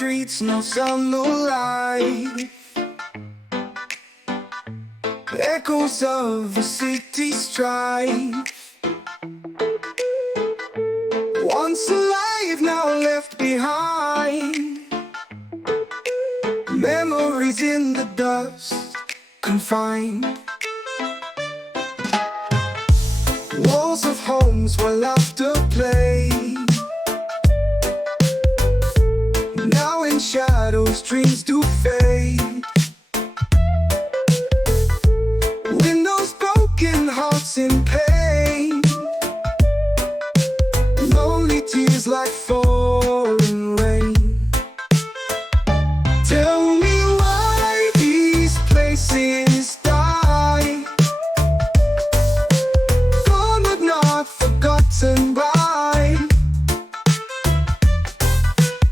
streets, no sun, no light. Echoes of a city strife. Once alive, now left behind. Memories in the dust, confined. Walls of homes where laughter played. Now in shadows, dreams do fade. Windows broken, hearts in pain. Lonely tears like falling rain. Tell me why these places die, gone but not forgotten by.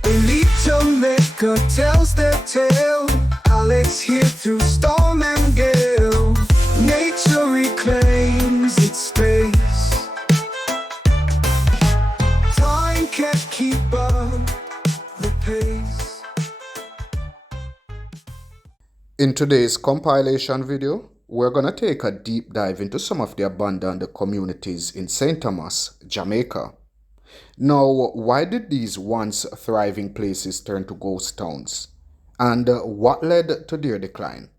Believe Jamaica tells their tale. Alex here through storm and gale. Nature reclaims its space. Time can't keep up the pace. In today's compilation video, we're gonna take a deep dive into some of the abandoned communities in St. Thomas, Jamaica. Now, why did these once thriving places turn to ghost towns? And what led to their decline?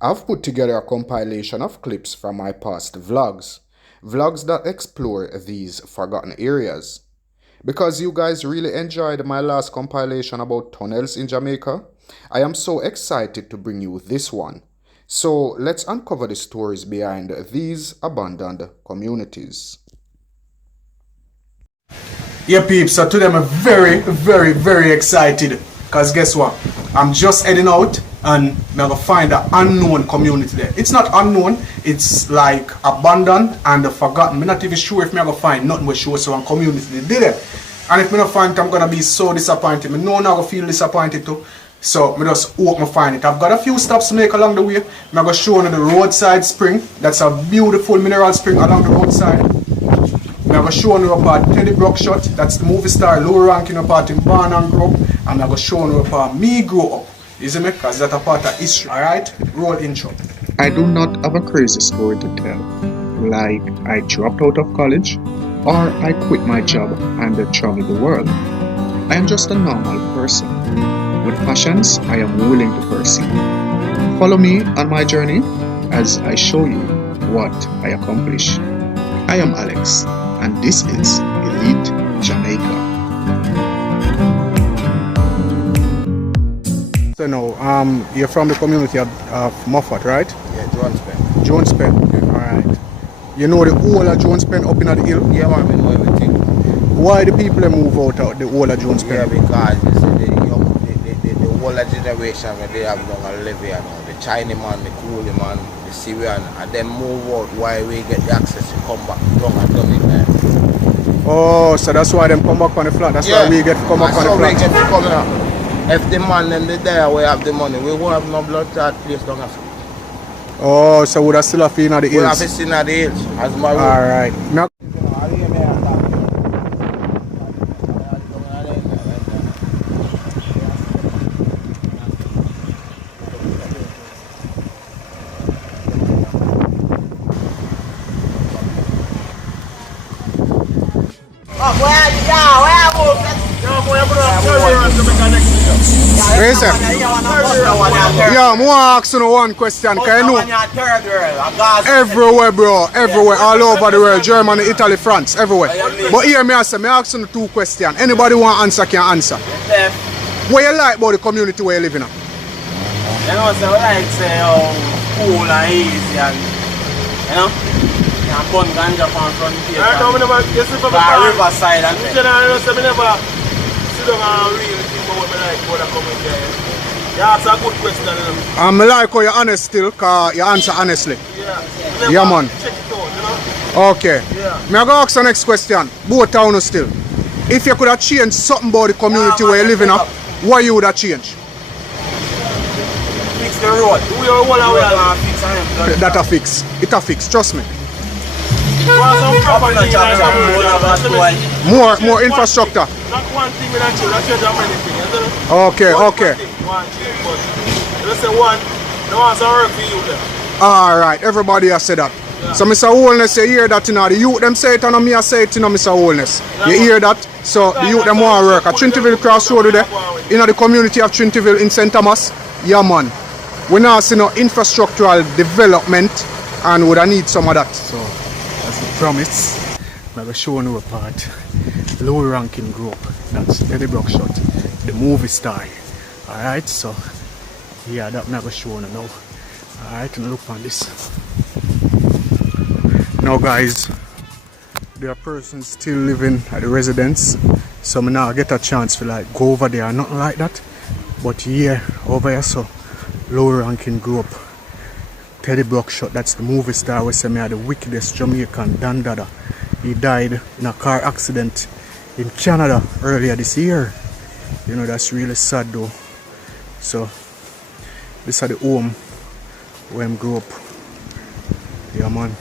I've put together a compilation of clips from my past vlogs that explore these forgotten areas. Because you guys really enjoyed my last compilation about tunnels in Jamaica, I am so excited to bring you this one. So let's uncover the stories behind these abandoned communities. Yeah, peeps, so today I'm very excited. Because guess what? I'm just heading out and I'm going to find an unknown community there. It's not unknown, it's like abandoned and forgotten. I'm not even sure if I'm going to find nothing but show some community they did it. And if I don't find it, I'm going to be so disappointed. I know I'm going to feel disappointed too. So I just hope I find it. I've got a few stops to make along the way. I'm going to show you the roadside spring. That's a beautiful mineral spring along the roadside. I'm going to show you about Teddy Brockshot. That's the movie star, low ranking part in Born and Grow Up. And I'm going to show you about me grow up. You see me? Because that's a part of history. Alright? Roll intro. I do not have a crazy story to tell. Like I dropped out of college or I quit my job and traveled the world. I am just a normal person. With passions I am willing to pursue. Follow me on my journey as I show you what I accomplish. I am Alex and this is Elite Jamaica. So now, you're from the community of Moffat, right? Yeah, Jones Pen. Jones Pen. Alright. You know the whole of Jones Pen up in the hill? Yeah, man, I know everything. Why the people they move out of the whole of Jones Pen? Yeah, because you see, the whole generation when they have done a live here now. The Chinese man, the Coolie man, the Syrian, and them move out why we get the access to come back down and done it there. Oh, so that's why them come back on the flat. That's why we get to come back on the flat. That's how we get to come now. If the man and the there we have the money, we won't have no blood clot place down here. Oh, so would I still have been at the hills? We have to see at the hills as my road. Alright. Now, yeah, I'm going to ask you one question. Can you know everywhere, bro, everywhere, all over the world, Germany, Italy, France, everywhere. But here, I ask you two questions. Anybody want to answer can answer. What you like about the community where you live in? You know, so I like say how cool and easy and, you know, you can burn ganja from frontier. I know, riverside and things. I never sit down and really think about what I like about the community. Yeah, that's a good question. I like how you're honest still, because you answer honestly. Yeah. Yeah, man. Check it out, you know? Okay. Yeah. I'm going to ask the next question. Both town still. If you could have changed something about the community where you live in, what you would have changed? Fix the road. Do your whole away. That a fix. It a fix, trust me. More infrastructure. Not one thing with that, that's just many things. Okay, okay. One change, but let's say one, no one's work for you there. Alright, everybody has said that. So Mr. Holness, you hear that, you know, the youth them say it and me I say it, you know, Mr. Holness. You hear that? So the youth them want to work at Trintyville Crossroad there, in the community of Trintyville in St. Thomas. Yeah man. We now see no infrastructural development and we need some of that. So as the promise, I'm showing you a part. Low ranking group. That's Eddie Brockshot, the movie star. Alright, so yeah, that I'm showing you now. Alright, and look on this. Now guys, there are persons still living at the residence, so I now get a chance to like go over there, nothing like that. But yeah, over here, so low ranking group. Teddy Brockshot, that's the movie star we say me are the wickedest Jamaican Dandada. He died in a car accident in Canada earlier this year. You know, that's really sad though. So this is the home where I grew up. Yeah man.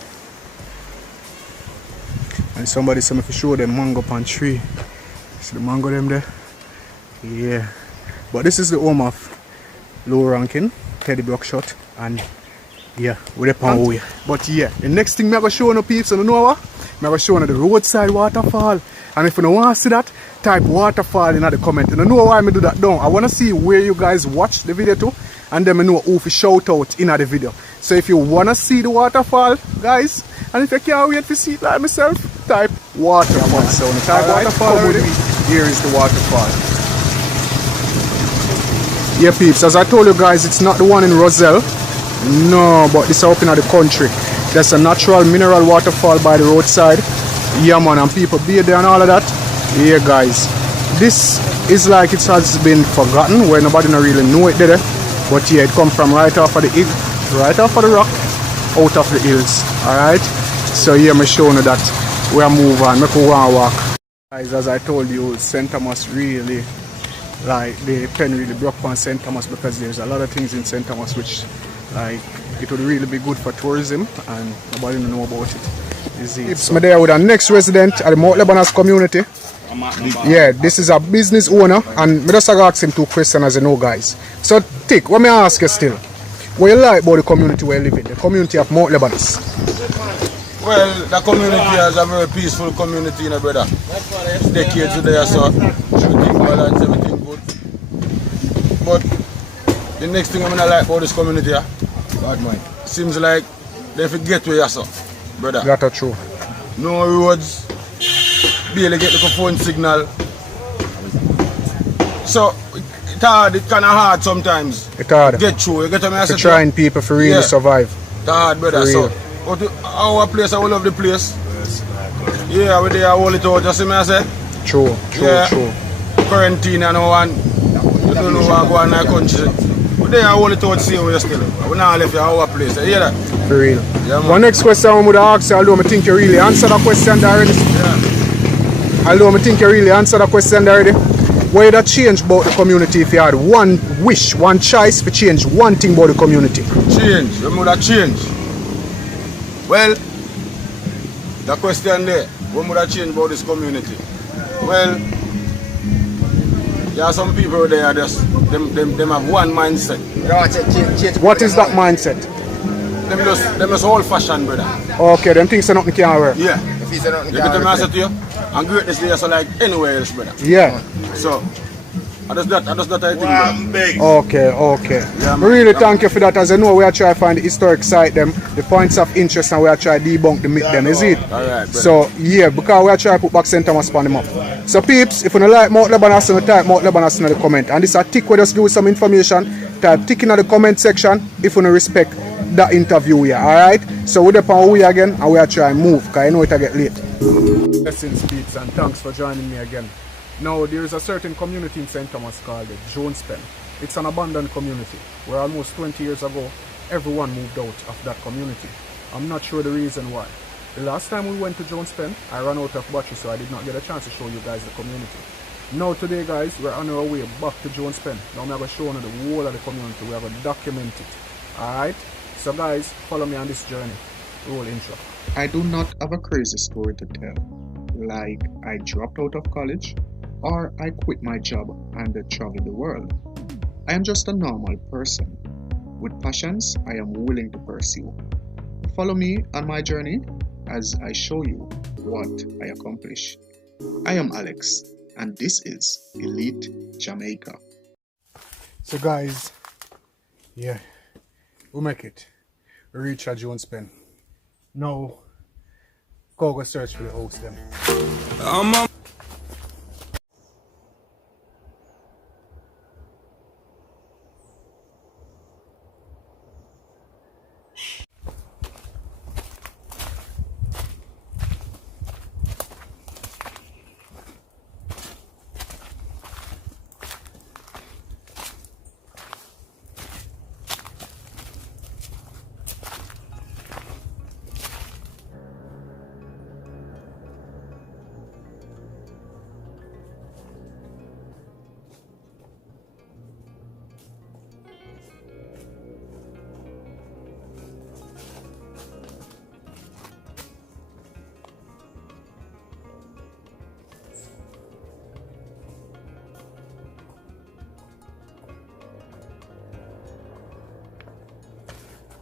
And somebody said me to show them mango pan tree. See the mango them there? Yeah. But this is the home of low ranking, Teddy Brockshot, and yeah, we're upon way. But yeah, the next thing I'm going to show you peeps, and you know what? I'm going to show you the roadside waterfall. And if you don't want to see that, type waterfall in the comment. And you know why I do that down? I want to see where you guys watch the video too, and then I know who to shout out in the video. So if you want to see the waterfall, guys, and if you can't wait to see it like myself, type waterfall. So when you type waterfall already, here is the waterfall. Yeah peeps, as I told you guys, it's not the one in Roselle. No, but this is up in the country. There's a natural mineral waterfall by the roadside. Yeah man, and people be there and all of that. Yeah guys, this is like it has been forgotten, where nobody don't really know it there. But yeah, it comes from right off of the hill, right off of the rock, out of the hills. Alright? So yeah, I'm showing you that. We'll move on, make we want to walk. Guys, as I told you, St. Thomas really, like the pen really broke on St. Thomas, because there's a lot of things in St. Thomas which like it would really be good for tourism and nobody know about it. It's me there with the next resident at the Mount Lebanon's community. Yeah, this is a business owner, and I just ask him 2 questions as you know guys. So Tick, what may I ask you still? What you like about the community where you live in, the community of Mount Lebanon? Well, the community is a very peaceful community, you know, brother. Decades there, so everything balance, everything good. But the next thing I'm gonna like about this community, bad mind. Seems like they forget where you are, brother. That's true. No roads, barely get the phone signal. So it's hard, it's kind of hard sometimes. It's hard. Get through, you get me? To trying people for really survive. It's hard, brother. So, but our place, I will love the place. Yeah, we there hold it out, you see me I say? True, true. Quarantine and all, and you don't know what go on in the country. But there hold it out, see where you still. We not left our place, you hear that? For real. Yeah, man. One next question I would ask you, although I think you really answered that question already. Yeah. Although I think you really answered that question already. What would that change about the community if you had one wish, one choice to change one thing about the community? Change, you would have changed. Well, the question there, what would have changed about this community? Well, there are some people there just them have one mindset. What is that mindset? Them just old fashioned, brother. Okay, them things are nothing can work. Yeah. You get the answer to you? And greatness there so like anywhere else, brother. Yeah. So I just that I think. Okay. Yeah, we really thank you for that. As you know, we are trying to find the historic site, them, the points of interest, and we are trying to debunk the myth, them, is it? Alright, so yeah, because we are trying to put back St. Thomas on the map. So peeps, if you don't like Mount Lebanon, type Mount Lebanon in the comment. And this is a tick where just give some information. Type tick in the comment section if you don't respect that interview here. Alright? So we're on we again, and we are trying to move, because I know it'll get late. Blessings, peeps, and thanks for joining me again. Now, there is a certain community in St. Thomas called the Jones Pen. It's an abandoned community where almost 20 years ago, everyone moved out of that community. I'm not sure the reason why. The last time we went to Jones Pen, I ran out of battery, so I did not get a chance to show you guys the community. Now today, guys, we're on our way back to Jones Pen. Now I'm going to show you the whole of the community. We're going to document it. Alright? So guys, follow me on this journey. Roll intro. I do not have a crazy story to tell. Like, I dropped out of college, or I quit my job and travel the world. I am just a normal person with passions I am willing to pursue. Follow me on my journey as I show you what I accomplish. I am Alex, and this is Elite Jamaica. So guys, yeah, we make it. We reach a Jones Pen. Now, go search for the host them.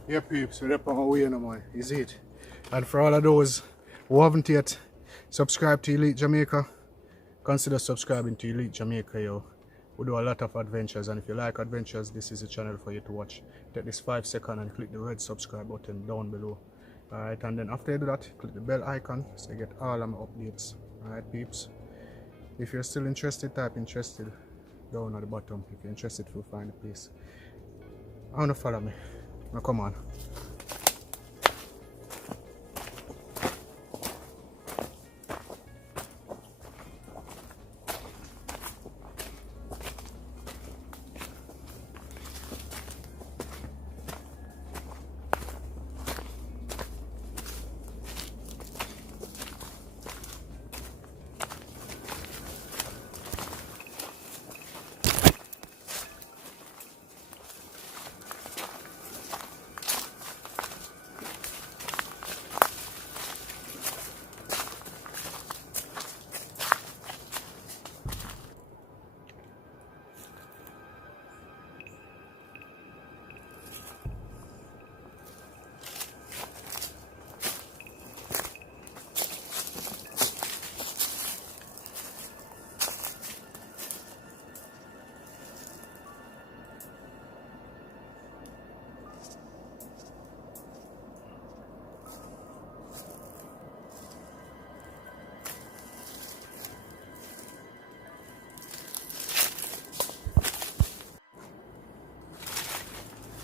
Yeah, peeps, we're up on our way now, man. Is it? And for all of those who haven't yet subscribed to Elite Jamaica, consider subscribing to Elite Jamaica, yo. We do a lot of adventures, and if you like adventures, this is a channel for you to watch. Take this 5 seconds and click the red subscribe button down below. Alright, and then after you do that, click the bell icon so you get all of my updates. Alright, peeps. If you're still interested, type interested down at the bottom. If you're interested, you'll find the place. I wanna follow me. Now come on.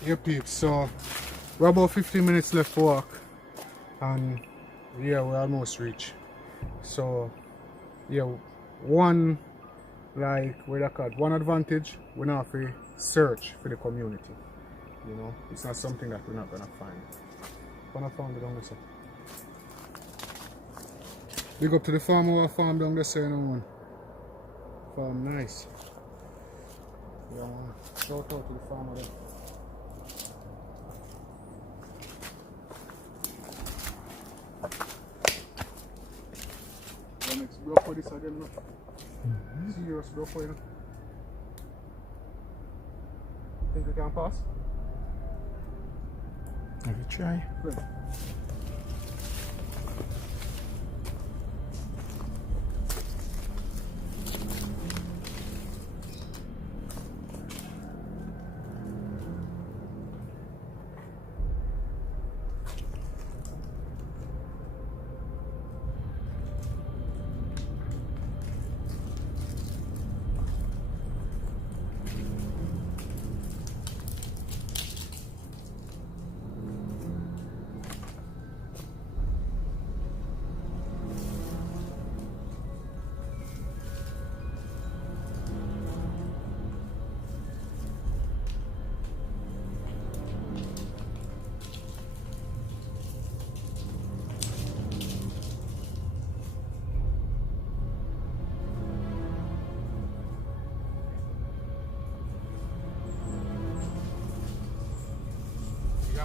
Yeah, peeps, so we're about 15 minutes left for walk, and yeah, we almost reach. So yeah, one advantage, we not have to search for the community. You know, it's not something that we're not gonna find. Gonna find it down there. Big up to the farmer who farm down there, you know, man. Farm nice. Yeah, man. Shout out to the farmer there. Next block for this again, no? Serious block for you. Think we can pass? Have you try? Good.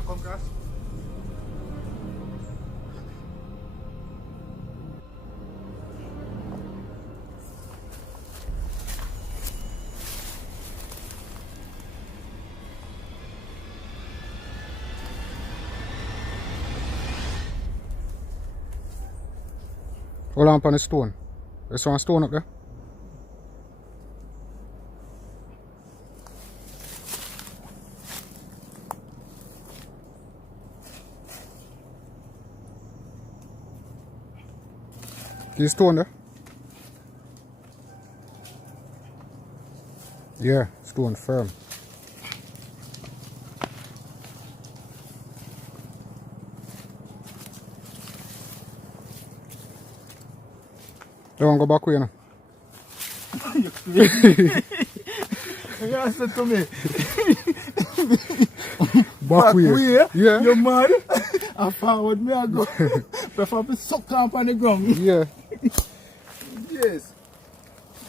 Come across. Hold on upon the stone. There's one stone up there. See stone there? Yeah, stone firm. Don't go back way now. You answer to me. Back way? Yeah. You're mad? I forward me I go. Prefer to suck up on the ground. Yeah. Yes.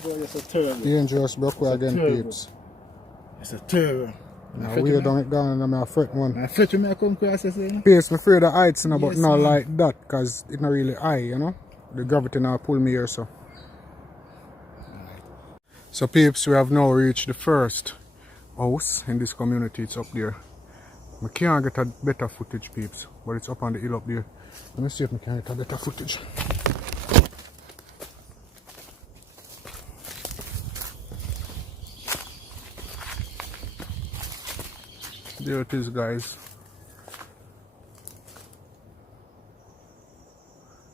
Boy, it's a terrible. Dangerous back way again, terrible. peeps. It's a terrible. Now we don't it down and I'm afraid one. I fetch me I come across this thing. Peeps, I'm afraid of heights, you know, but Yes, not man. like that, because it's not really high, you know. The gravity now pull me here, so. So peeps, we have now reached the first house in this community. It's up there. I can't get a better footage, peeps, but it's up on the hill up there. Let me see if I can get a better footage. There it is, guys.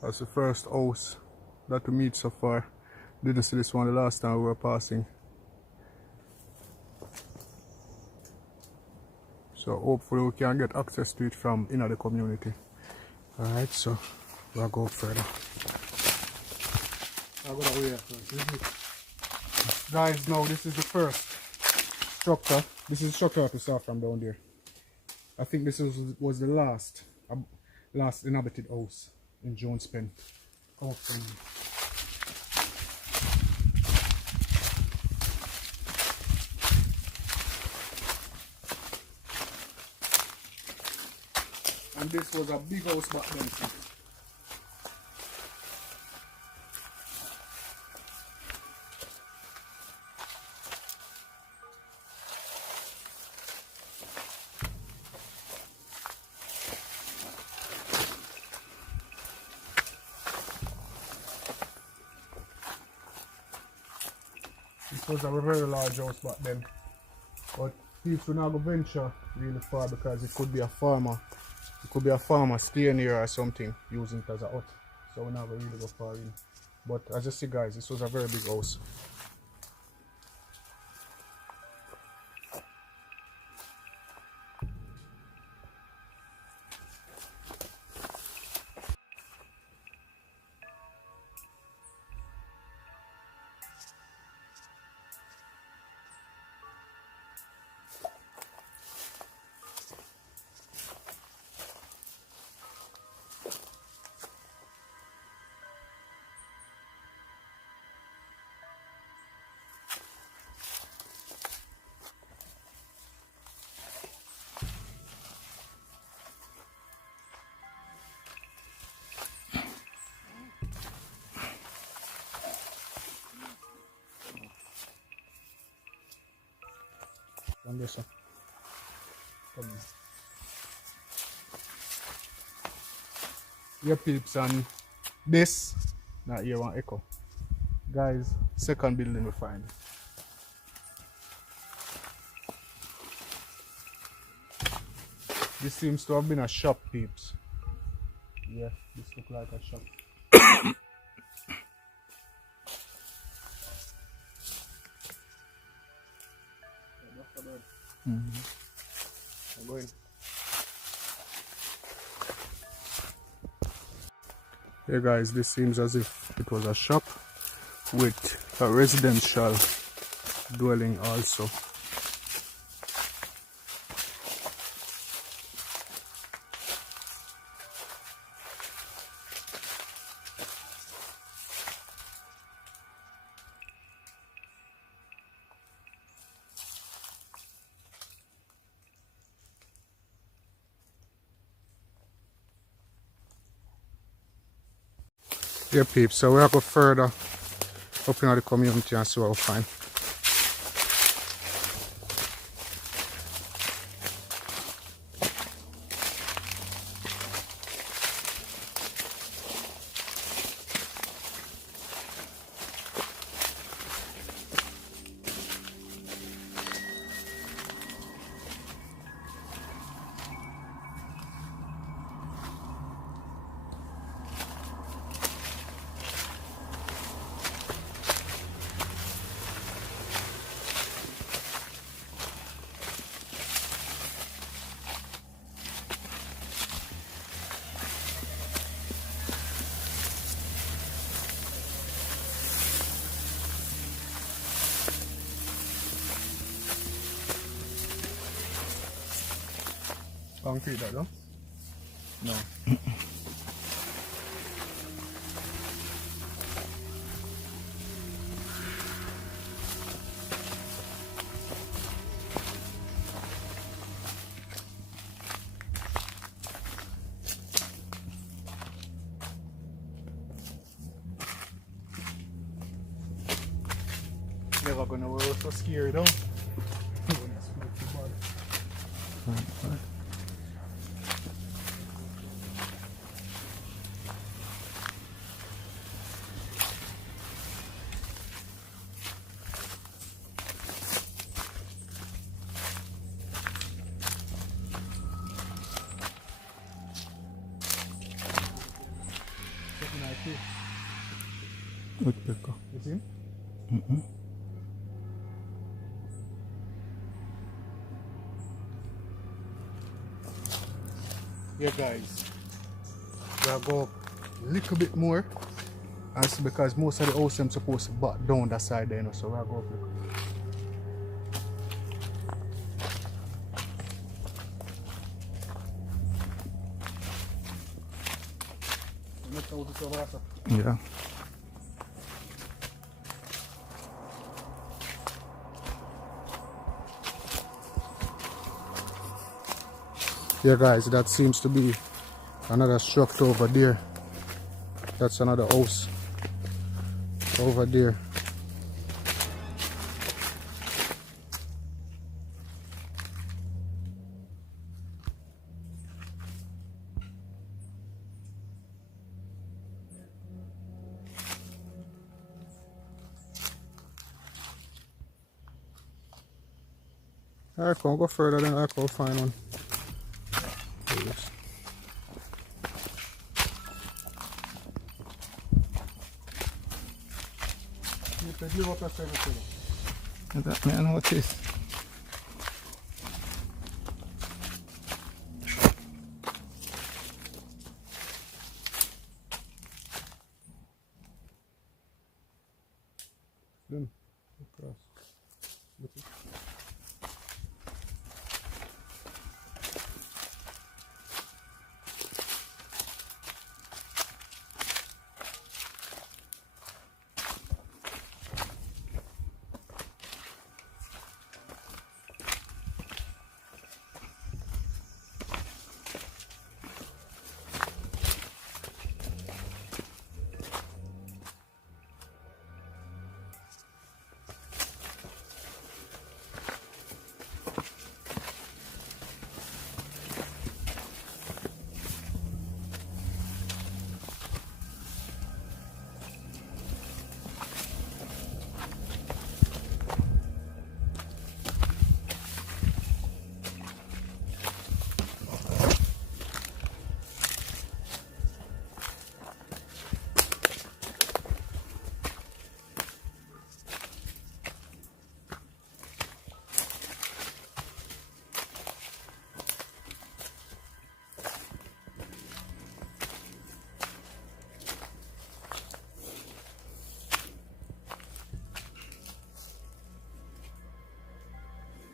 That's the first house that we meet so far. Didn't see this one the last time we were passing. So hopefully we can get access to it from in the community. Alright, so we'll go further. I'll go that way first. Guys, now this is the first structure. This is the structure that we saw from down there. I think this was the last inhabited house in Jones Pen. Come up from here. And this was a big house back then. This was a very large house back then. But people now go venture really far because it could be a farmer. It could be a farmer staying here or something, using it as a hut. So we never really go far in. But as you see, guys, this was a very big house. On this one. Come on. Yeah, peeps, and this, not here one echo. Guys, second building we find. This seems to have been a shop, peeps. Yeah, this looks like a shop. I'm going. Hey guys, this seems as if it was a shop with a residential dwelling also. Yeah, peeps, so we'll go further up in the community and see what we find. Concrete that though? No. Never gonna work so scary though. Woodpecker. You see him? Yeah guys, we'll go a little bit more, and it's because most of the house I'm supposed to back down that side there, you know, so we'll go up a little. Yeah. Yeah guys, that seems to be another structure over there. That's another house over there. I can't go further than I can find one. That man notice. Then across.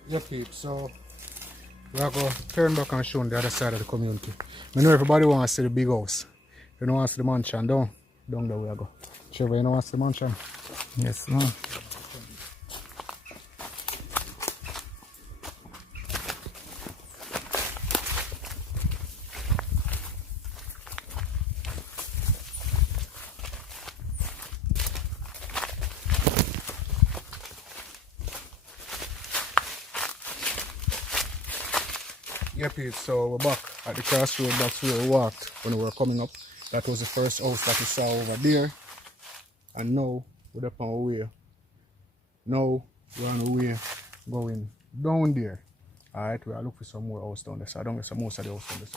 Yeah, peeps, so we are going to turn back and show on the other side of the community. I know everybody wants to see the big house. You know, want to see the mansion down there we go. Trevor, you know, want to see the mansion? Yes, man. Yeah, peeps, so we're back at the crossroad. That's where we walked when we were coming up. That was the first house that we saw over there. And now we're up on our way. Now we're on our way going down there. Alright, we'll look for some more house down there. So I don't get some most of the house down there.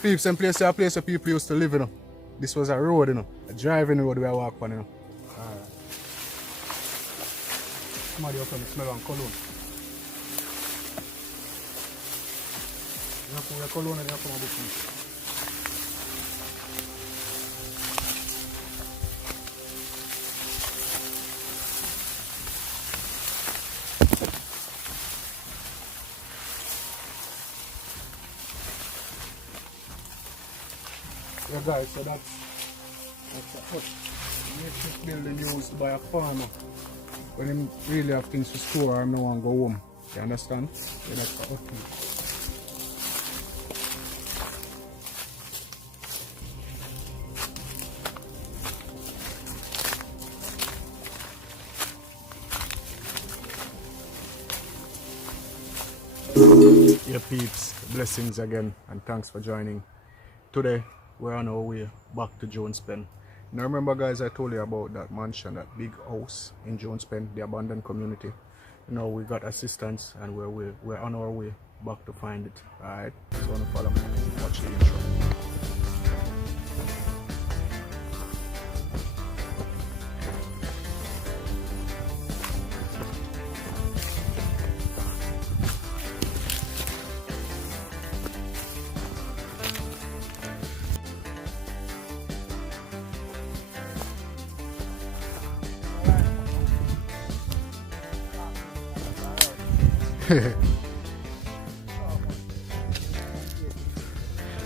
Peeps and place where people used to live, you know. This was a road, you know. A driving road where I walk on, you know. Alright. Somebody up and smell on cologne. You have to wear cologne and you have to have the peace. Yeah guys, so that's a hut. Makeshift building used by a farmer. When him really have things to store and no one go home. You understand? Yeah, that's a hut. Yeah peeps, blessings again and thanks for joining. Today we're on our way back to Jones Pen. Now remember guys, I told you about that mansion, that big house in Jones Pen, the abandoned community. You know, we got assistance and we're on our way back to find it. Alright, so wanna follow me, watch the intro.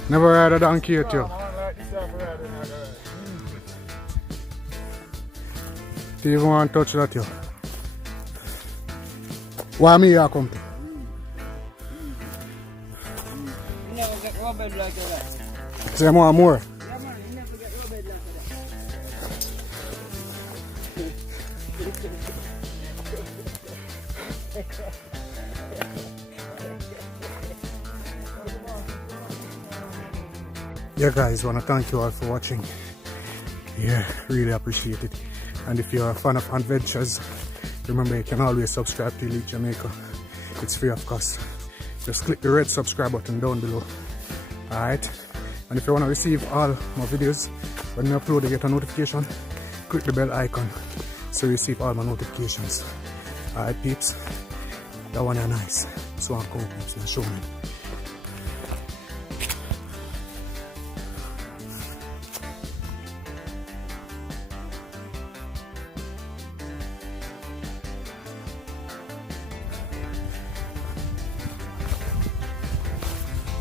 Never ride a donkey at you. Do you even want to touch that you? Why me you come to? You never get rubbed like that. Say more. Yeah man, you never get rubbed like that. Yeah guys, wanna thank you all for watching. Yeah, really appreciate it. And if you're a fan of adventures, remember you can always subscribe to Elite Jamaica. It's free of cost. Just click the red subscribe button down below. Alright? And if you wanna receive all my videos, when we upload you get a notification, click the bell icon so you receive all my notifications. Alright peeps, that one are nice. So I'm cool peeps, now show me.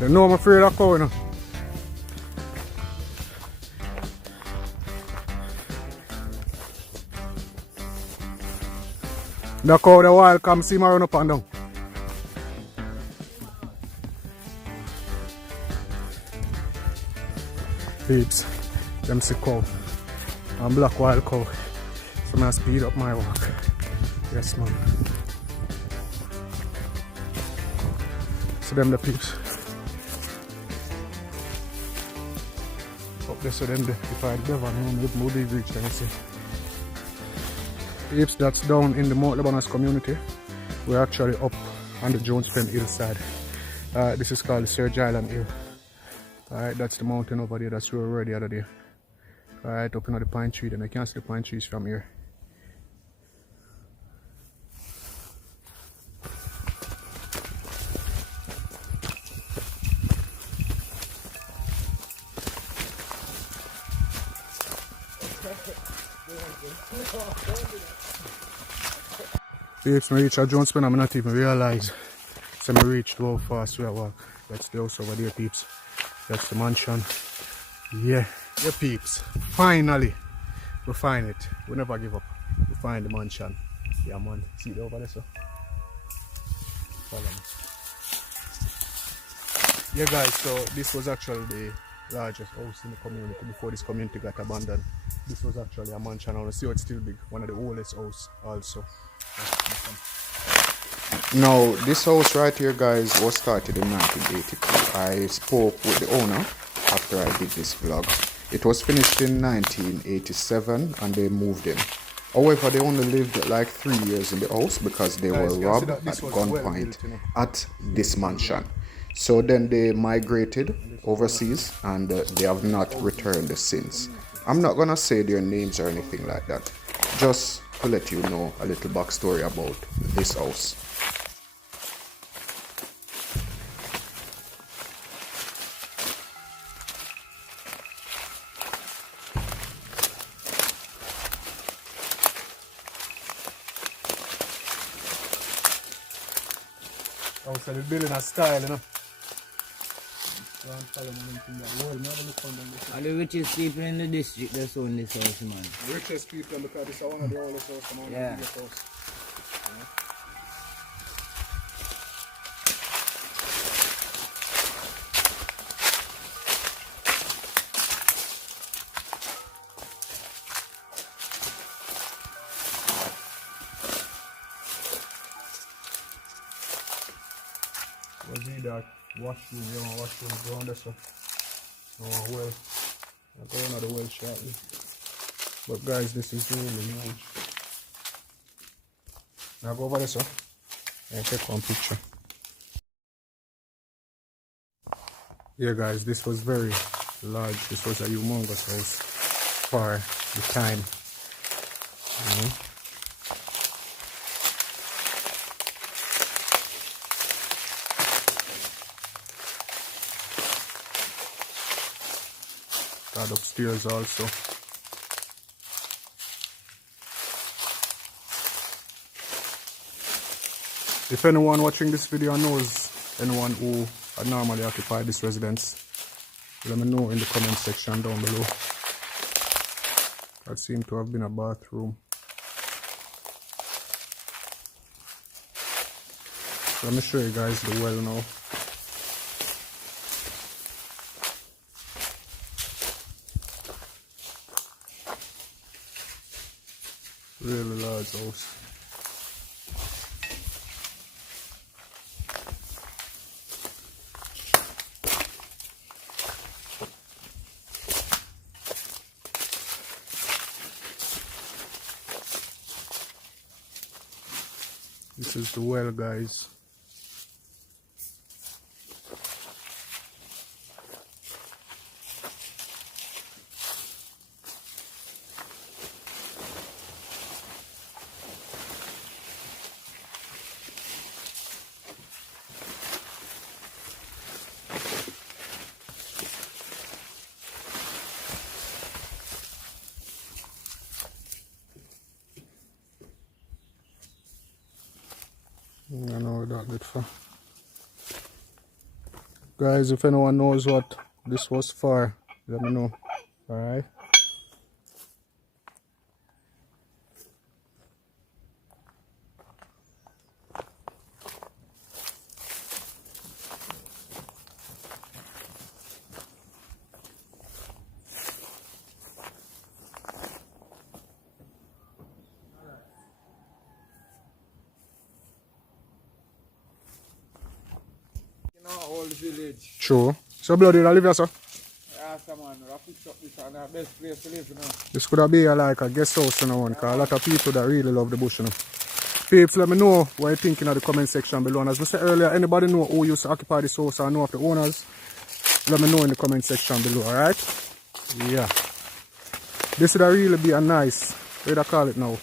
You know I'm afraid of cow, you know. The cow, the wild, come see me run up and down. Peeps, them see cow. And black wild cow. So I'm gonna speed up my walk. Yes man. So them the peeps. Up there, so then if I never know would be reach, let me see. Peeps, that's down in the Mount Lebanon's community. We're actually up on the Jones Pen hillside. This is called the Serge Island Hill. Alright, that's the mountain over there, that's where we were the other day. Alright, up in the pine tree, then I can't see the pine trees from here. Peeps, when I reach a Jones Pen, I'm not even realize. So I reached how fast we walk. That's the house over there, peeps. That's the mansion. Yeah, peeps. Finally, we find it. We never give up. We find the mansion. Yeah, man. See it over there, so. Follow me. Yeah, guys. So this was actually the largest house in the community before this community got abandoned. This was actually a mansion. I want to see it's still big. One of the oldest houses also. Now, this house right here, guys, was started in 1982. I spoke with the owner after I did this vlog. It was finished in 1987 and they moved in. However, they only lived like 3 years in the house because they were robbed at gunpoint at this mansion. So then they migrated overseas and they have not returned since. I'm not gonna say their names or anything like that, just to let you know a little backstory about this house. Also, the building a style, you know. And the richest people in the district that's own this house, man. The richest people, because this is one of the oldest houses, man. Yeah. The biggest house. Was in that washroom, you know, washroom down there, so. Oh, well. I'll go another well shortly. But guys, this is really nice. Now go over there, sir. And take one picture. Yeah, guys, this was very large. This was a humongous house for the time. That upstairs also. If anyone watching this video knows anyone who had normally occupied this residence, let me know in the comment section down below. That seemed to have been a bathroom. Let me show you guys the well now. Really large house. This is the well, guys. I know that bit for. Guys, if anyone knows what this was for, let me know. Alright. Old village. True. So bloody you live here, sir? Yeah, so man, I fix up this and the best place to live, you know. This could have been like a guest house, you know, because a lot of people that really love the bush, you know. Peeps, let me know what you're thinking in the comment section below. And as I said earlier, anybody know who used to occupy this house or know of the owners, let me know in the comment section below, alright? Yeah. This would really be a nice, what do I call it now?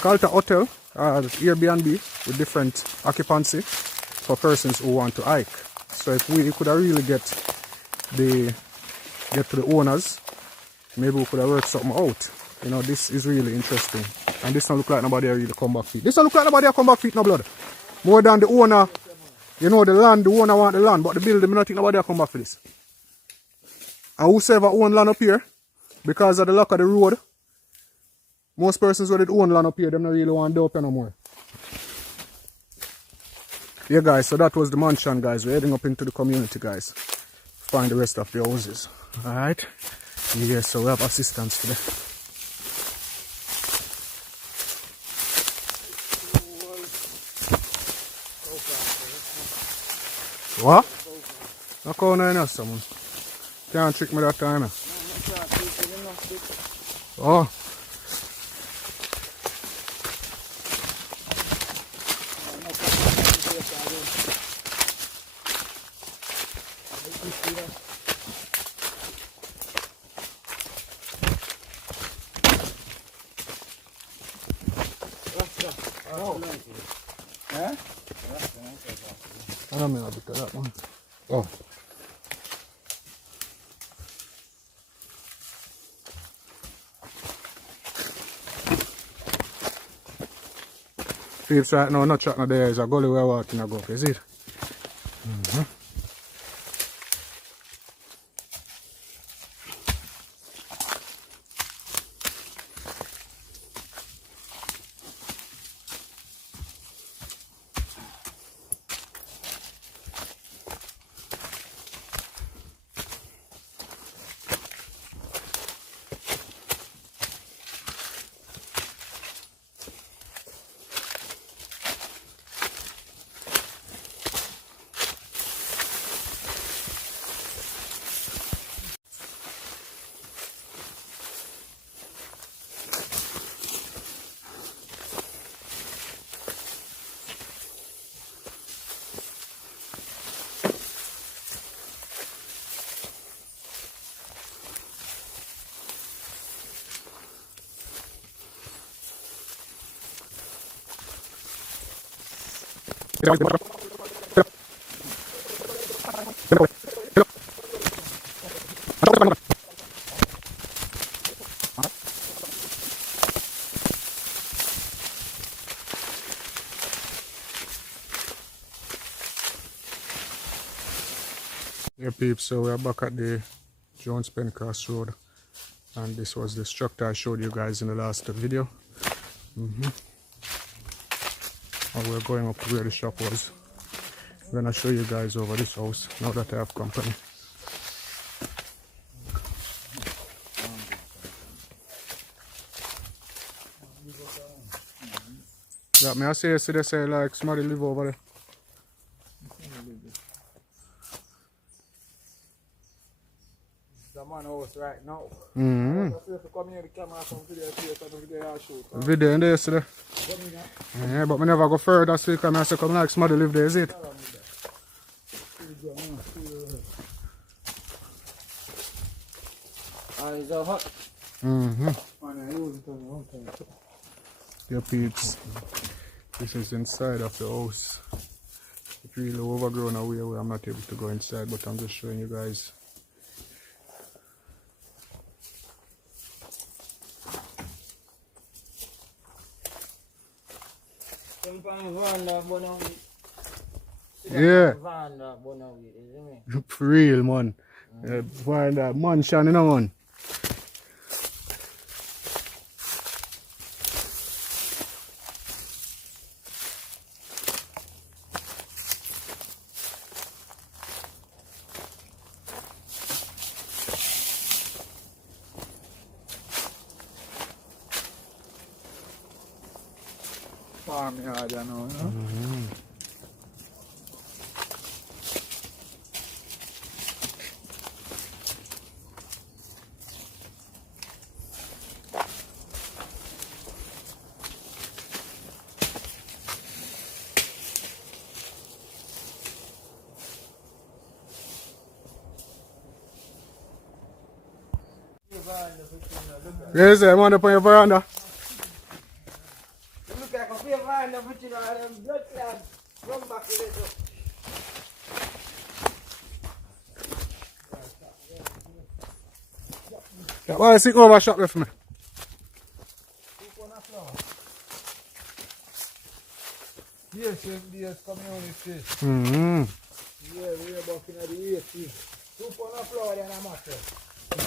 Call it a hotel or Airbnb with different occupancy for persons who want to hike. So if we could really get to the owners, maybe we could have worked something out. You know, this is really interesting. And this don't look like nobody really come back feet. This don't look like nobody come back feet, no blood. More than the owner, you know, the owner want the land, but the building, I don't think nobody come back for this. And whosoever own land up here, because of the lack of the road, most persons who own land up here, them don't really want to do up here no more. Yeah, guys, so that was the mansion, guys. We're heading up into the community, guys. Find the rest of the houses. Alright? Yeah, so we have assistance today. What? No corner in us, someone. Can't trick me that time. Eh? Oh. Eh? I don't mean a bit of that one. Oh. Peeps right now, not chatting there is a gully where water can go, is it? Yeah, peeps, so we are back at the Jones Pencross Road, and this was the structure I showed you guys in the last video. And we're going up to where the shop was. I'm gonna show you guys over this house now that I have company. That may I say yesterday, say like somebody live over there. The man house right now. Come here, the camera, some Video in there yesterday. Yeah, but we never go further, so you come like somebody live there, is it? It's so hot. Yeah, peeps. This is inside of the house. It's really overgrown away where I'm not able to go inside, but I'm just showing you guys. Yeah. For real, man. Find that mansion, you know, man. farmyard, you know. Yes, I'm on the point of veranda. Look like a fair veranda, but you know, blood clot. Run back with it. Yeah, why is it over shop there for me? Yes, yes, community. Mm-hmm. Yeah, we are back in the 80s. 2 pound of flour and a mattress. I'm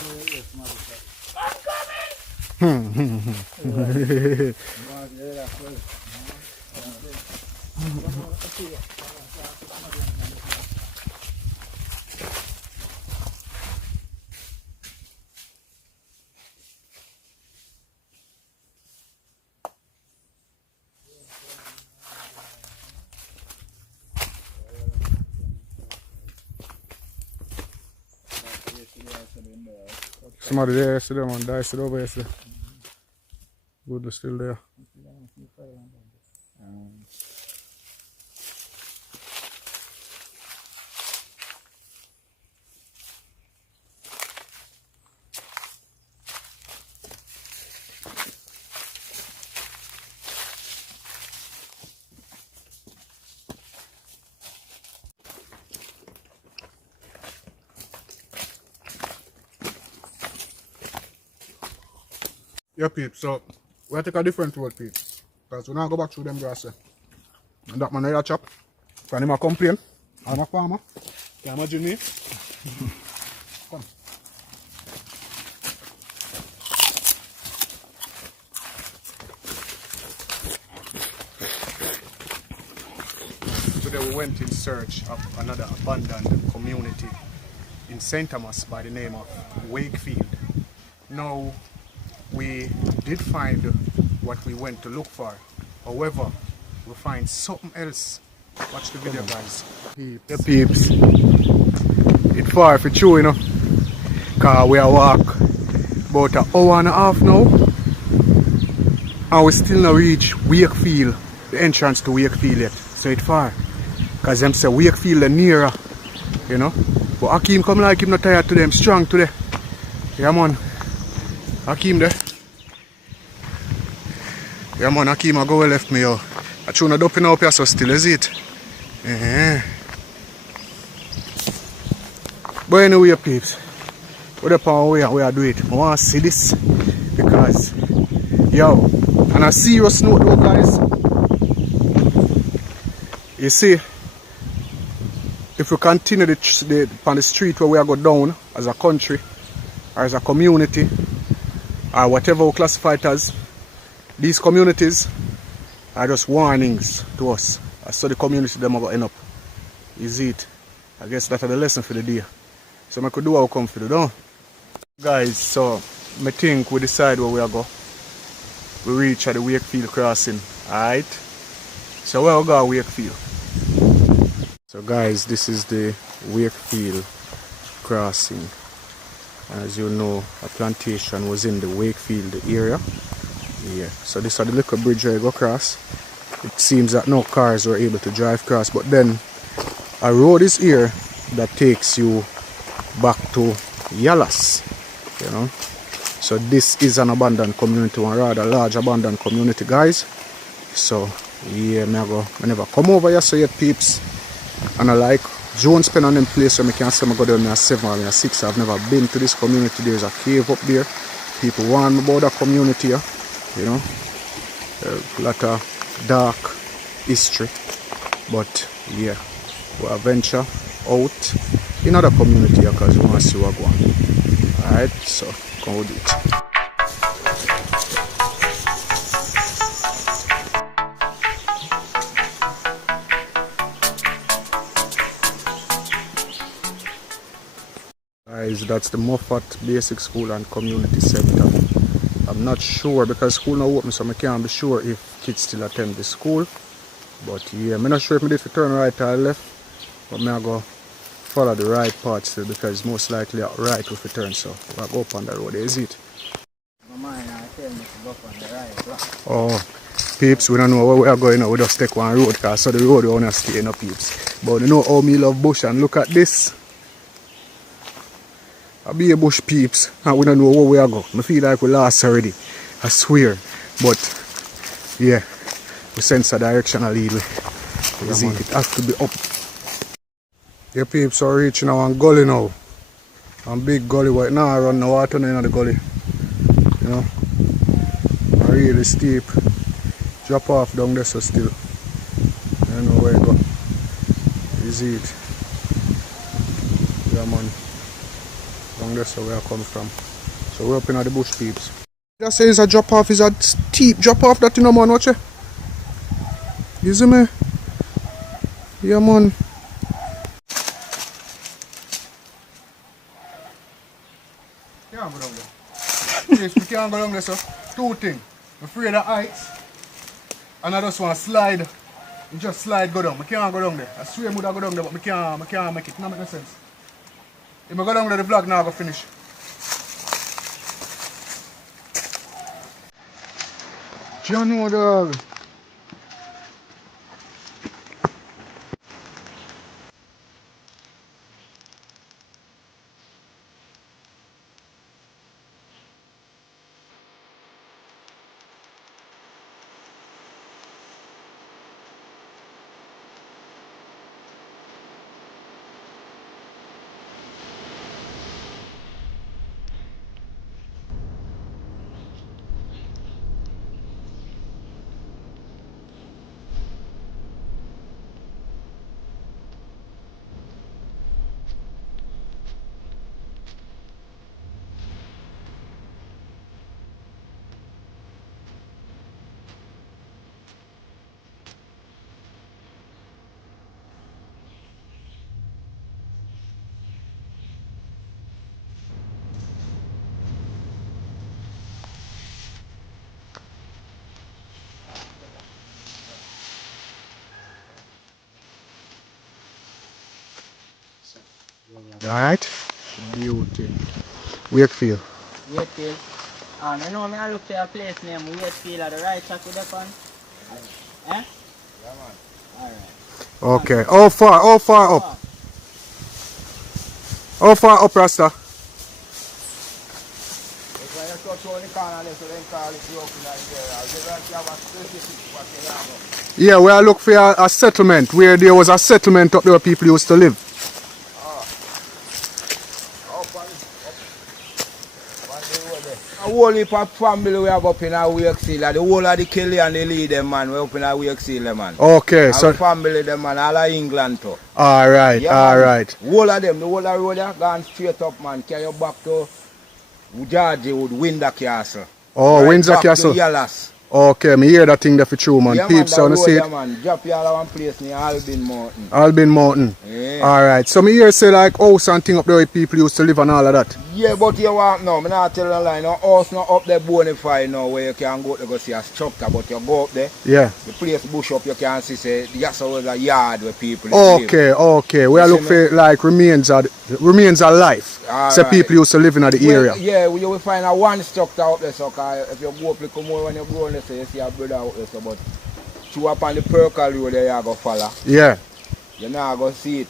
Somebody there yesterday, man. Diced it over yesterday. Good, they're still there. Yeah, peeps, so we'll take a different road, peeps. Because we now go back through them grass there. And that man here chop. Can him a complain? I'm a farmer. Can you imagine me? Come. Today we went in search of another abandoned community in St. Thomas by the name of Wakefield. Now, we did find what we went to look for. However, we find something else. Watch the video, guys. Peeps. The peeps. It's far for true, you know. Cause we are walk about an hour and a half now. And we still not reach Wakefield, the entrance to Wakefield yet. So it's far. Cause them say Wakefield are nearer, you know. But Hakeem come like him not tired today, I'm strong today. Yeah man. Hakeem there. Yeah man, Hakeem I go well left me yo. I tune a doping up here so still is it. But anyway peeps, what up our way we are doing it. I want to see this because yo, and a serious note though guys. You see, if we continue on the street where we are go down as a country or as a community or whatever we classify it as, these communities are just warnings to us as to the community them are going to end up. Is it? I guess that's the lesson for the day. So I could do what we come for the do. Guys, so I think we decide where we are go. We reach at the Wakefield crossing. Alright? So where we go Wakefield? So guys, this is the Wakefield crossing. As you know, a plantation was in the Wakefield area. Yeah, so this is the little bridge where you go across. It seems that no cars were able to drive across, but then a road is here that takes you back to Yalas, you know. So this is an abandoned community, one rather large abandoned community, guys. So yeah, I never come over here so yet, peeps. And I like Jones Pen on them place where I can say I go down there 7 or 6. I've never been to this community. There's a cave up there. People warn me about that community here. You know, a lot of dark history. But yeah, we'll venture out in other community here because we want to see what's going on. Alright, so come do it. Guys, that's the Moffat Basic School and Community Center. I'm not sure because school now open, so I can't be sure if kids still attend the school. But yeah, I'm not sure if I did turn right or left, but I'm go follow the right part still because most likely right if we turn, so we'll go up on the road. Is it? Oh, peeps, we don't know where we are going now. We just take one road because so the road we want to stay, no peeps. But you know how me love bush, and look at this. I be a bush peeps and we don't know where we are going. I feel like we lost already. I swear. But yeah, we sense a directional lead. It has to be up. Yeah peeps are reaching our gully now. And big gully right now I run the water in the gully. You know. Really steep. Drop off down there so still. I don't know where it go. Is it? Yeah man. That's where I come from. So we're up in the bush peeps. That says a drop off is a steep drop off that you know man, watch it. You see me? Yeah man. Can't go down there. Yes, we can't go down there, so 2 things. I'm afraid of heights and I just want to slide. You just slide go down. I can't go down there. I swear I would go down there but I can't make it. It doesn't make no sense. If I go down to the vlog now, I go finish. John, dog. Alright? Beauty. Wakefield. Wakefield. And you know me, I look for a place name Wakefield at the right track with the pan. Eh? Yeah, man. Alright. Okay. How far up? How far up, Rasta? If I touch on the corner, so then call it broken like there. I'll give you have a specific what you have. Yeah, we are looking for a settlement where there was a settlement up there where people used to live. A whole heap of family we have up in our Wakefield. The whole of the Kelly and the Lee them man, we up in our Wakefield man. Okay, Our so family them man, all of England too. alright, Yeah, alright. Whole of them, the whole of the road there, gone straight up man. Carry you back to Georgia with Windsor Castle. Oh, Right Windsor back Castle. To Yallas. Okay, me hear that thing there for true, man. Yeah, Peeps, man, on the road seat. there, man. Drop you all at one place near Albin Mountain. Albin Mountain. Yeah. Alright, so me hear say like house and thing up there where people used to live and all of that. Yeah, but you want no, I'm not telling a lie. No house not up there bonafide now where you can go to go see a structure, but you go up there, Yeah. the place bush up, you can see say that's always a yard where people live. Okay, okay. We are You look see for like remains of life. So Alright. people used to live in the area. Yeah, you will find a one structure up there, so if you go up a little more when you go on there, so you see a brother out there, so but you up on the Perkle road there you go follow. Yeah. You not go see it.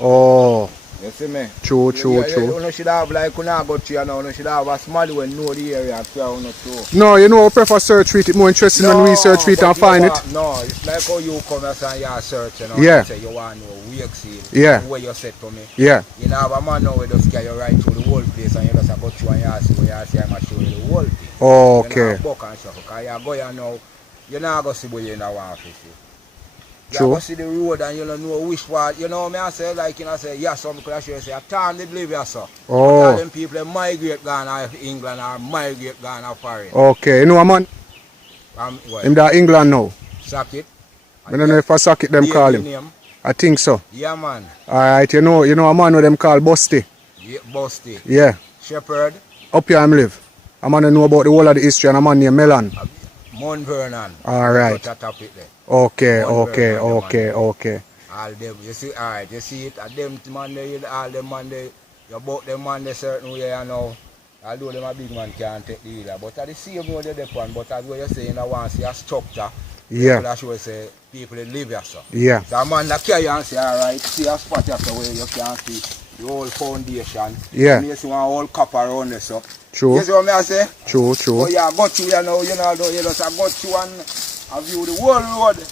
Oh, You see me? true. You should have like you not go through now, you should have a small one know the area so you too. No, you know, I prefer search treat it more interesting when we search treat but and you find it. want- No, it's like how you come and you search, you know. Yeah. You say you want to know Wakefield. Yeah. Where you said to me. Yeah. You know, have a man now who just carry you right through the whole place and you just go through and you see where you see I'm show you the whole thing. Okay. You know, buck and stuff. Because you go here now, you not go see where you don't want to see. You True. go see the road and you don't know which part. You know me I say like, you know, say, yeah, some could show you say, a town did live here, sir. Oh. All them people migrate gone out of England or migrate gone out of foreign. Okay, you know a man? What? Him that England now. Socket. I don't know if I suck it them Baby call him. name. I think so. Yeah, man. Alright, you know a man with them call Busty. Yeah, Busty. Yeah. Shepherd. Up here him live. A man who know about the whole of the history and a man named Melon. Mount Vernon. Alright. Got a topic there. Okay, Mount okay, Vernon, okay, man. okay. All them, you see, alright, you see it, them man they, all them man they, you bought them man they certain way you know. Although them a big man can't take the either. But at the same way they depend, but as what you say, you know, want to see a structure. Yeah. That's what say people that live here, so. Yeah. So a man that carry and say, alright, see a spot here so where you can see the whole foundation. Yeah. You see one whole copper around there, so. True. You see what I say? True. Oh yeah, got you here now, you know, you just got you and I view the whole road.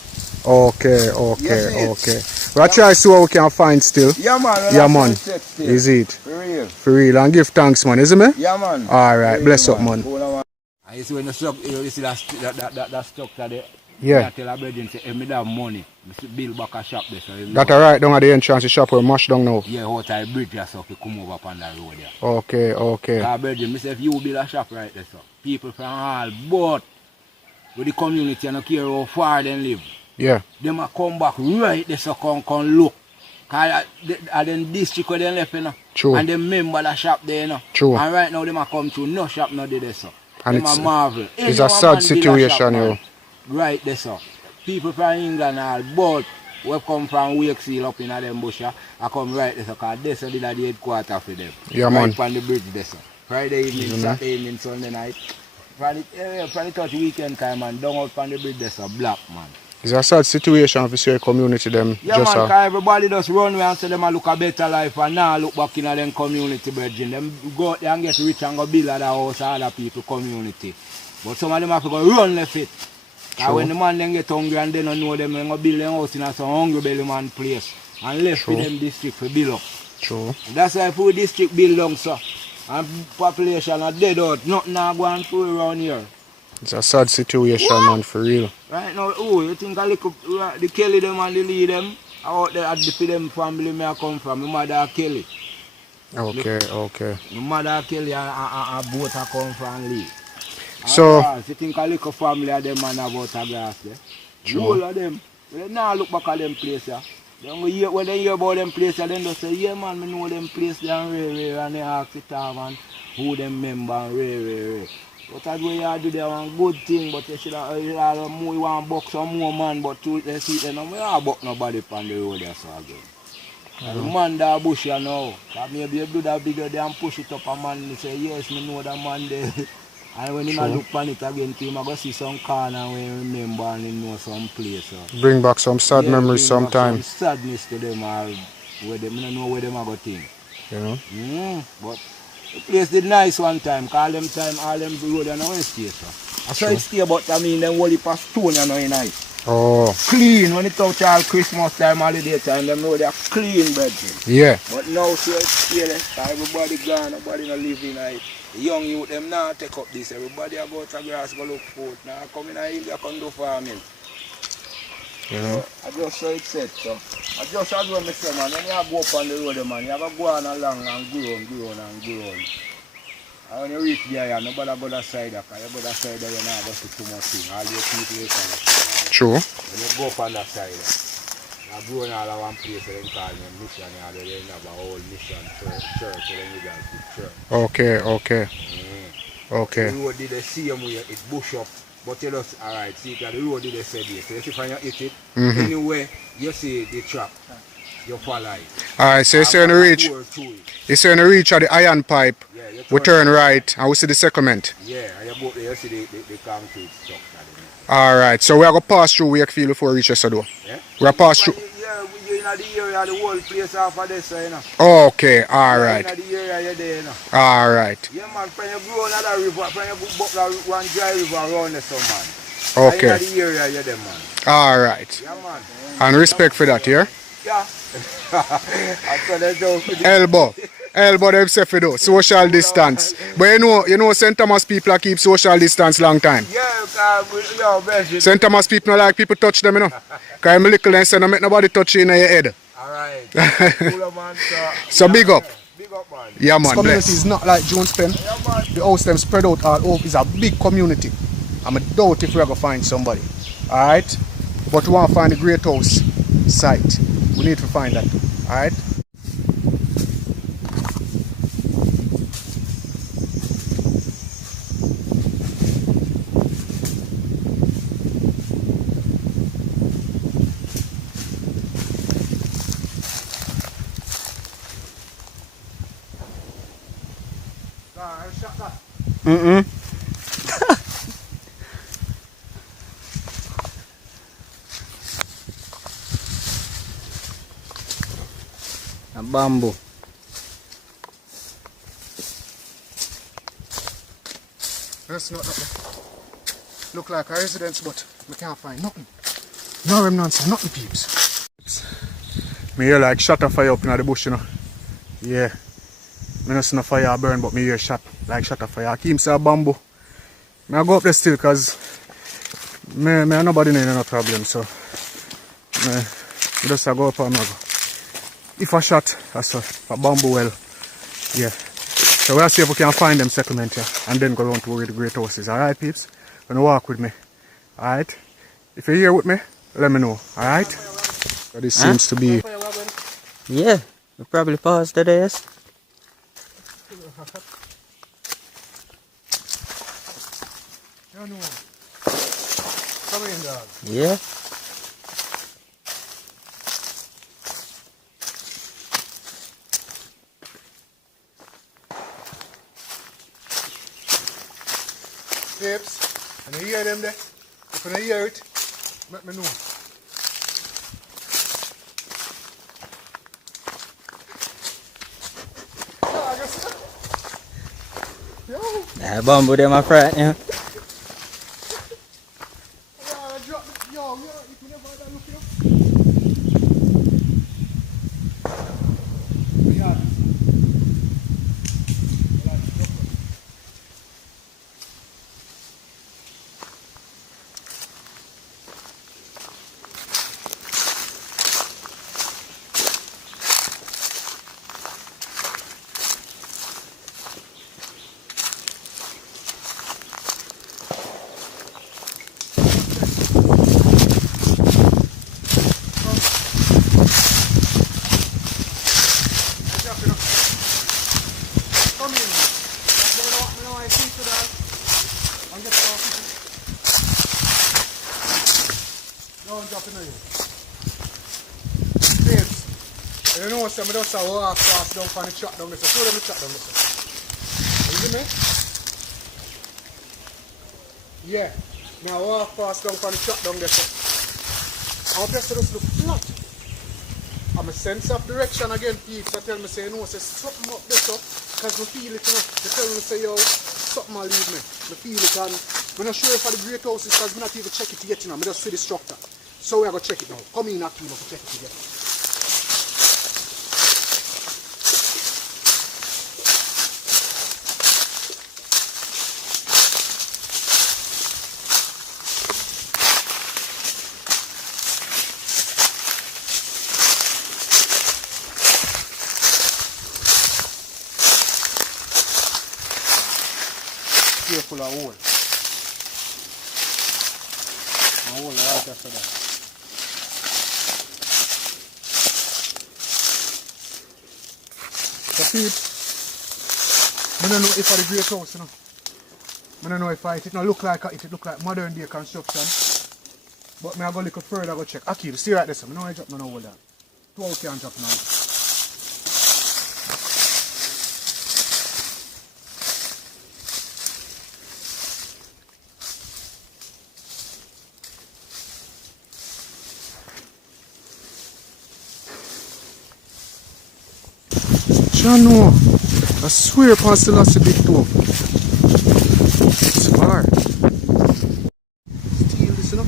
Okay, Yes, okay. We'll try to see what we can find still. Yeah man, well, Yeah, that's man. what it still. Is it? For real. For real. And give thanks, man. Isn't it? Yeah man. Alright, For bless real, up, man. Cool, man. And you see when you see that structure there. Yeah. I tell a brethren say, if me have money, I build back a shop there. So That alright down at the entrance of the shop where mash down now. yeah, out of the bridge there, so you come over upon that road there. Okay, okay. Because brethren, I say if you build a shop right there, so people from all but with the community and don't care how far they live. Yeah. Them a come back right there so come look. Because then district where they left, you know. True. And they member the shop there, you know. True. And right now them a come to no shop no there, so. And Them a marvel. it's a sad situation, yo. Right there, so. People from England all, but we come from Wakefield up in them bush, I come right there, so. Because this is the headquarters for them. Yeah, man. Right on the bridge there, so. Friday evening, Saturday evening, Sunday night. From the touch weekend time, man, down out on the bridge there, so black, man. It's a sad situation for your community them. Yeah, just man, because everybody just run away and say them a look a better life and now look back in them community, brethren. Them go out there and get rich and go build other house and other people community. But some of them have to go run left it. And when the man then get hungry and they don't know them, they go build them house in a some hungry belly man place. And left for them district for build up. True. And that's why for district build down, so. And population are dead out. Nothing now going through around here. It's a sad situation, man, for real. Right now, oh, you think I look the Kelly them and the Lee them out there at the them family me I come from. My mother Kelly. Okay, okay. My mother Kelly and both I come from Lee. So, You think I look a family of them and about a grass there? True. All of them. They now look back at them place here. When they hear about them place here, then they say, yeah man, I know them place there and rare and they ask it man who them member and rare. But that's what you do there one good thing, but you should have more, you want to buck some more man, but to they see them, we don't buck nobody on the road there so again. And the man that bush you know. But maybe you do that video there and push it up a man and say, yes, me know that man there. And when him a look on it again, him a go see some corner where he remember and he know some place. So. Bring back some sad memories bring back sometime. some sadness to them or where them, I don't know where them a go think. You know? But the place did nice one time, call them time, all them road and I stay so. I saw it stay, but I mean them whole heap of stone and all nice. Oh. Clean when it's out all Christmas time, holiday time, them know they are clean brethren. Yeah. But now see it's still everybody gone, nobody not living like the young youth them now take up this. Everybody a go to grass, go look food. Now come in here, they can do farming. Yeah. I just saw it set so. I just as well say man, when you go up on the road man, you have to go on along and grow on. And when you reach there, nobody go that side, because you go that side there, you not go see too much thing. All your people you come. True. When you go up on that side, you grow in all of one place, they call me mission, and they have a whole mission church, then you guys do church. Okay. The road did the same way, it bush up, but you just, alright, see, the road did the same way. So you see when you hit it, anyway, you see the trap, you follow it. Alright, so you say when you reach at the iron pipe, we turn right and we see the secondment. Yeah, and you go there, you see the concrete structure. Alright, so we are going to pass through Wakefield before we reach Yesterday. Yeah? We are pass through. Yeah, we're in the area, the whole place off of this, you know. Okay, alright. In the area, you're there, you know. Alright. Yeah, man, when you grow another river, when you go up one dry river around there, so, man. Okay. In the area, you're there, man. Alright. Yeah, man. And respect for that, yeah? Yeah. Elbow them say for do. Social distance. But you know St. Thomas people keep social distance long time. Yeah, because St. Thomas people don't like people touch them, you know. Because I'm little and say, don't make nobody touch you in your head. Alright. So big up. Big up, man. Yeah, man. This community Bless. is not like Jones Pen. The house them spread out all over. It's a big community. I'm a doubt if we're going to find somebody. Alright? But we want to find the Great House site. We need to find that. Alright? A bamboo. That's not nothing. Look like a residence, but we can't find nothing. No remnants, nothing, peeps. Me hear like shot a fire up in the bush, you know. Yeah. Me not see no fire burn, but me hear shot like shot a fire. I keep say a bamboo. Me I go up there still, cause me nobody need no problem, so me just I go up and I go. If I shot, that's a bamboo well. Yeah. So we'll see if we can find them settlement here and then go around to where the Great House is. Alright, peeps? Gonna walk with me. Alright? If you're here with me, let me know. Alright? So this seems to be. Yeah, we probably paused the days. Come in, dog. Yeah. Peeps, when you hear them there, if you hear it, let me know. That bamboo them my friend, yeah. You know, so I just walk fast down from the truck down there. Show them the truck down there. You see me? Yeah. Now walk fast down from the truck down there. I want just to just look flat. I'm a sense of direction again, peeps. I tell me, say, no, say something up there, so, because I feel it, you know. They tell me, say, yo, something will leave me. I feel it, and I'm not sure if for the great houses, because I'm not even check it yet, you know. I just see the structure. So we're going to check it now. Come in, Akeem, to check it again. Careful of hole. A hole right after that. So peeps, I don't know if I the great house, you know. I don't know if it don't look like it look like modern day construction. But I go a little further, go check. Akeem, see right there, so I know I drop no hole there. 12 can't drop now. No, I swear upon Selassie big toe. It's far. Steel this, you know?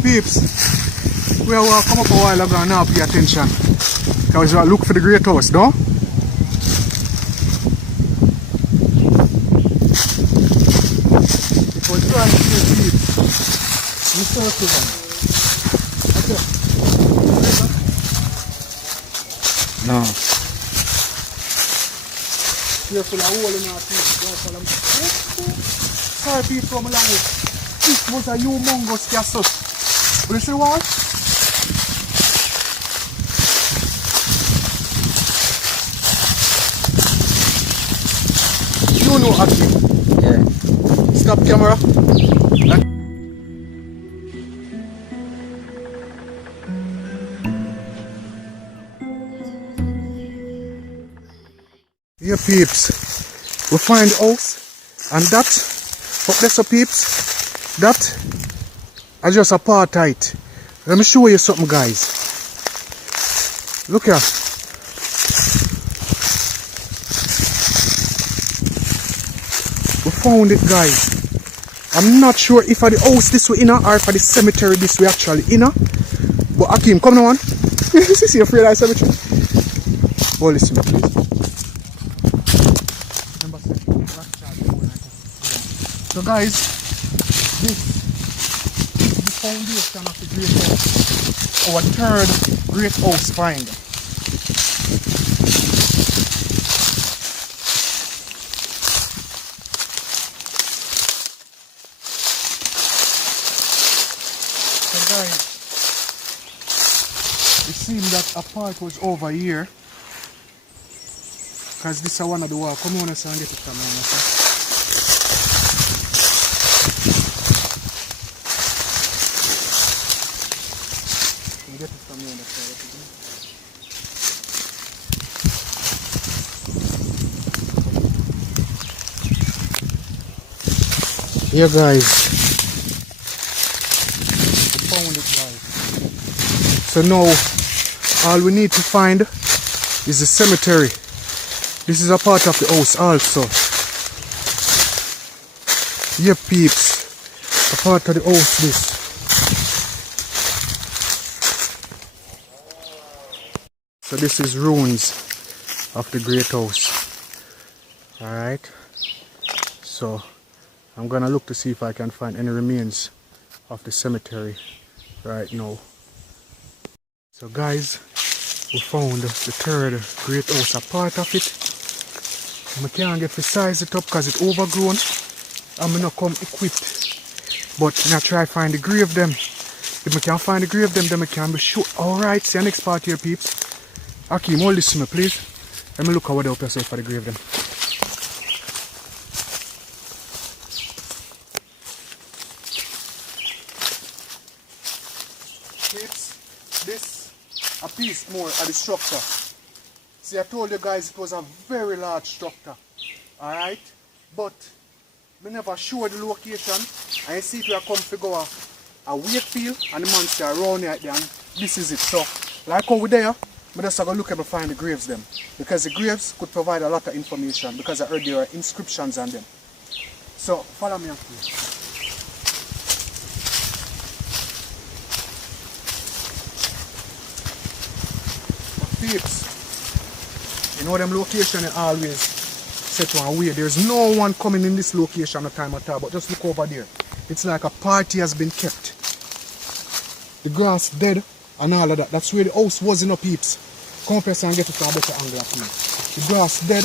Peeps, we have come up a while ago and now pay attention. Because we look for the great house, no? It was right here, peeps. We circle them. No. Careful of hole in our teeth. Don't fall them. Sorry people from along with. This was a humongous castle. Will you see what? You know Akeem? Yeah. Stop camera. Here peeps, we find the house, and that, up there so peeps, that is just a part of it. Let me show you something guys. Look here. We found it guys. I'm not sure if for the house this way inner or for the cemetery this way actually inner. But Akeem, come now on. See you afraid of the cemetery? Oh listen to me please. So guys, this is the foundation of the great house. Our third great house find. So guys, it seems that a part was over here. Because this is one of the walls. Come on and get it from here. Get it from here. Here guys, we found it guys. So now all we need to find is the cemetery. This is a part of the house also. Yeah peeps, a part of the house this. So this is ruins of the great house. Alright. So I'm gonna look to see if I can find any remains of the cemetery right now. So guys, we found the third great house, a part of it. I can't get to size it up because it's overgrown. I'm not come equipped. But I try to find the grave them. If I can find the grave them, then I can be sure. Alright, see the next part here peeps. Akeem, hold this to me please. Let me look over there up yourself for the grave them. Peeps, this a piece more of the structure. See, I told you guys it was a very large structure. Alright? But we never showed the location. And you see if you come to go a Wakefield and the man stay around here and this is it. So, like over there, I just go look and find the graves them. Because the graves could provide a lot of information because I heard there are inscriptions on them. So, follow me up here. Peeps, you know them location is always set one way. There's no one coming in this location at time at all, but just look over there. It's like a party has been kept. The grass dead and all of that. That's where the house was, you know, peeps. Come up here and get it from a better angle of you. The grass dead,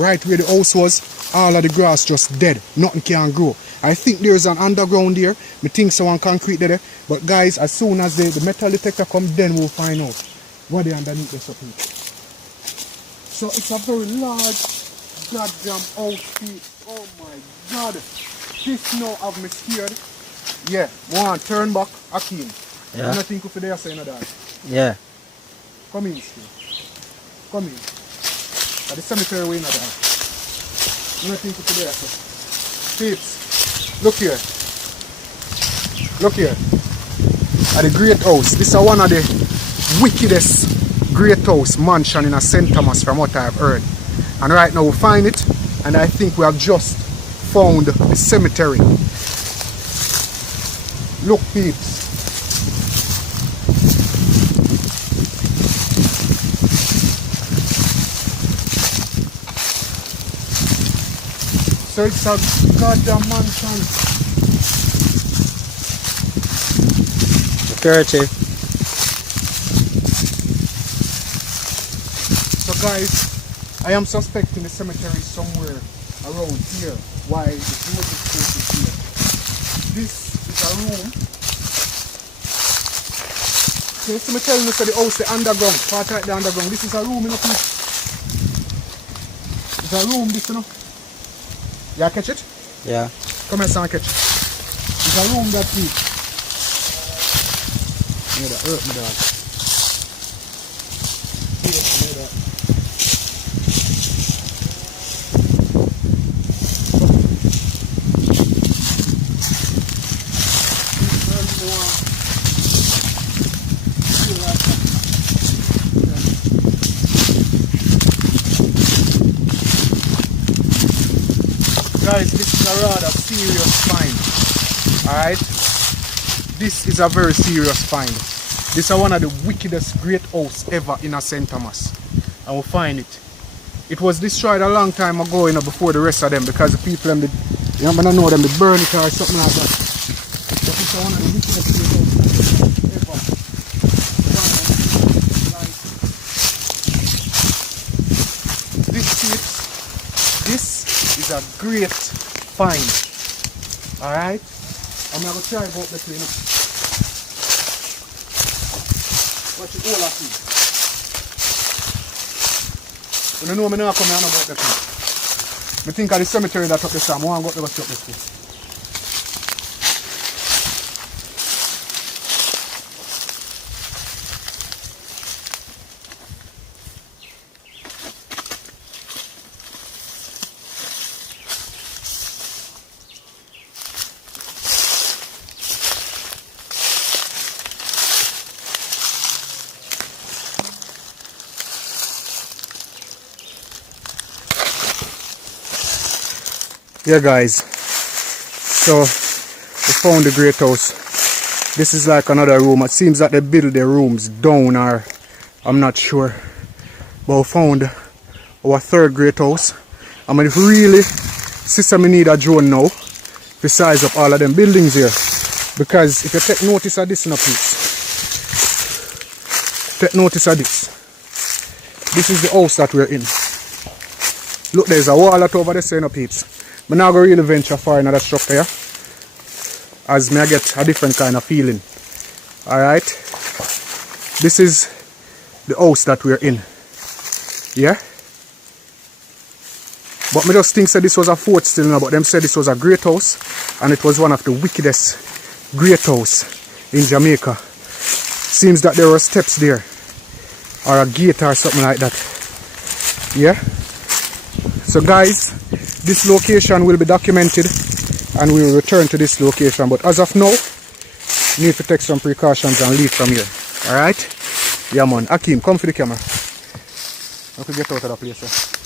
right where the house was, all of the grass just dead. Nothing can grow. I think there's an underground there. I think someone concrete there. But guys, as soon as the metal detector comes, then we'll find out what they underneath this up here. So it's a very large goddamn house, peeps. Oh my god. This now have me scared. Yeah, one turn back, Akeem. Yeah. And I think if they are saying that. Yeah. Come in, Steve. Come in. At the cemetery way in that. And I think if they are saying. Peeps, look here. Look here. At the Great House. This is one of the wickedest Great House mansion in a St. Thomas from what I have heard. And right now we find it, and I think we have just found the cemetery. Look, peeps. So it's a goddamn mansion. Security. So guys, I am suspecting the cemetery is somewhere around here. Why the road is supposed to be here. This is a room. So the cemetery looks at the house, the underground, part right the underground. This is a room, you know, please. It's a room, this, you know. Yeah, catch it? Yeah. Come here, son, catch it. It's a room that deep. Yeah, that hurt me, dog. Yeah, that. Guys, this is a rather serious find. Alright? This is a very serious find. This is one of the wickedest great house ever in a St. Thomas. And we'll find it. It was destroyed a long time ago, you know, before the rest of them, because the people them, you know, I don't know them, they burn it or something like that. But this is one of the wickedest great houses ever. This is a great find. Alright? I'm going to try about the thing. Watch it all of it. You don't know me now come here about the thing. I think of the cemetery that up the time. I want to go to this thing. Yeah guys, so we found the great house. This is like another room. It seems that they build their rooms down, or I'm not sure. But we found our third great house. I mean, if really sister me need a drone now to size up all of them buildings here. Because if you take notice of this now, please. Take notice of this. This is the house that we're in. Look, there's a wall out over there, saying no peeps. I'm not going to really venture far another structure here, as me I get a different kind of feeling. Alright, this is the house that we're in. Yeah, but me just think that this was a fort still now, but them said this was a great house, and it was one of the wickedest great house in Jamaica. Seems that there were steps there or a gate or something like that. Yeah. So guys, this location will be documented and we will return to this location. But as of now, need to take some precautions and leave from here. Alright? Yeah man. Akeem, come for the camera. I could get out of the place.